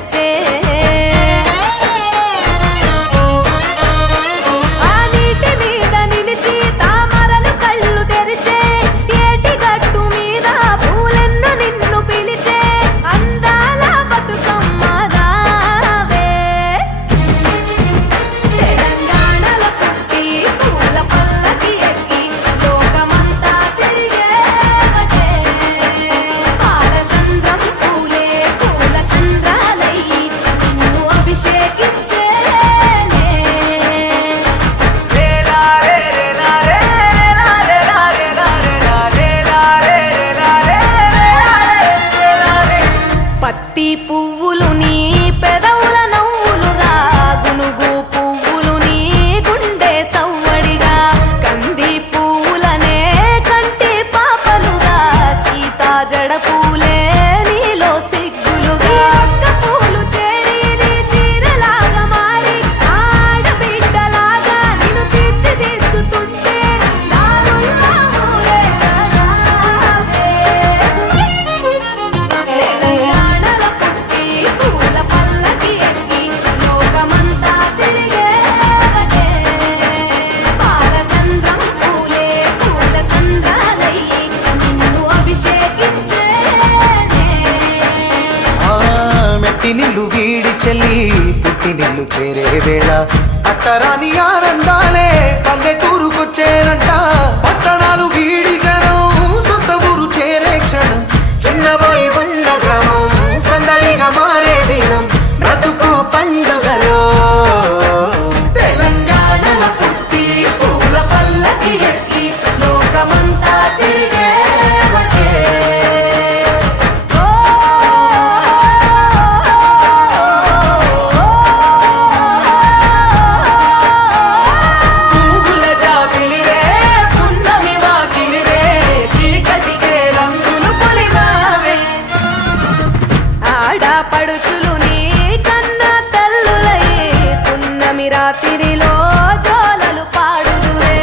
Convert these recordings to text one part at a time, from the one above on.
తెచ్చే పువ్వులు నీ పెదవుల నవ్వులుగా గునుగు పువ్వులు నీ గుండె సవ్వడిగా కంది పువ్వులనే కంటి పాపలుగా సీతా జడ పూలే నీలో సిగ్గులుగా పూలు చేరి నీ చీరలాగా మారి ఆడబిడ్డలాగా నిన్ను తీర్చిదిద్దుతుంటే దారుల్లో నిల్లు వీడి చెల్లి పుట్టినిల్లు చేరే వేళ అట్టరాని ఆనందాలే పల్లెటూరుకొచ్చేనంట పట్టణాలు వీడి జనం సొంత ఊరు చేరే క్షణం చిన్నబోయి బండ గ్రామం సందడిగా మారే దినం బ్రతుకు పండుగలో తెలంగాణల పుట్టి పూల పల్లకి ఎక్కి లోకమంతా తిరిగే పడుచులు నీ కన్న తల్లులయ్యే పున్నమి రాత్రిలో జోలలు పాడుదురే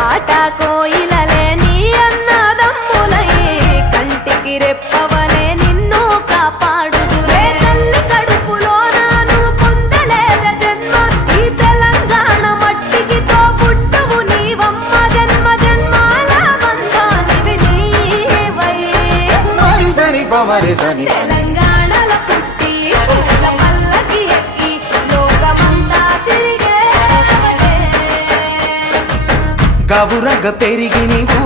ఆట కోయిలలే నీ అన్నదమ్ములయ్యే కంటికి రెప్పవలే నిన్ను కాపాడుదురే తల్లి కడుపులో నువ్వు పొందలేద జన్మ ఈ తెలంగాణ మట్టికి తో పుట్టవు నీవమ్మ జన్మ జన్మాల బంధానివి నీవై మరిసని పమరిసని తెలంగాణల పుట్టి పూల పల్లకి ఎక్కి లోకమంతా తిరిగే గవురగ పెరిగి నీవు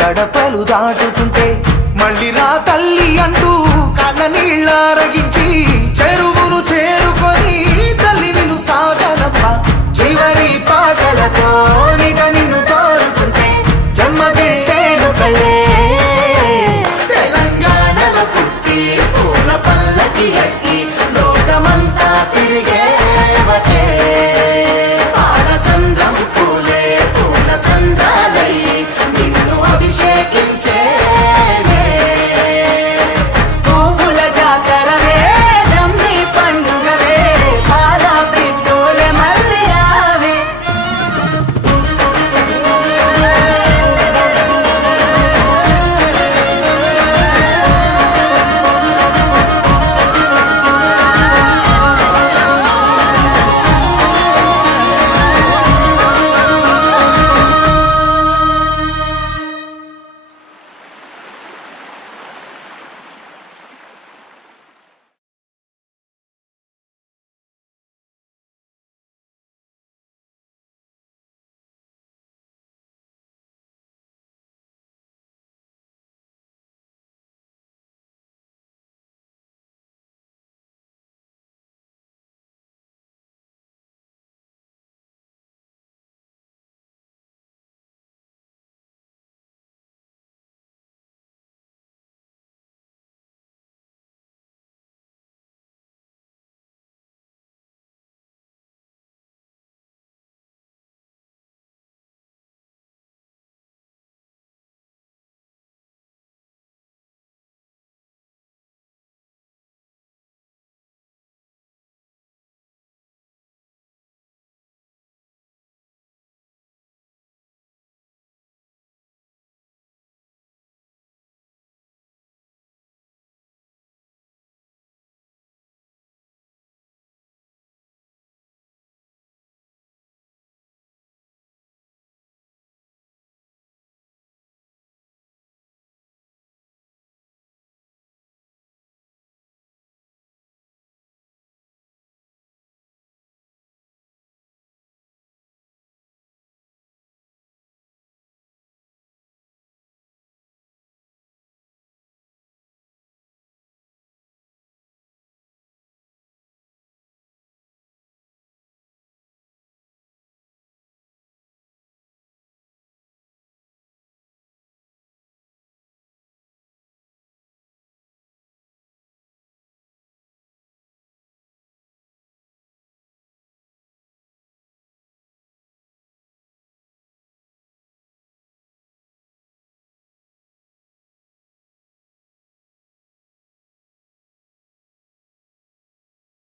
గడపలు దాటుతుంటే మళ్ళీ రా తల్లి అంటూ కళ్ళ నీళ్ళ రగించి చెరు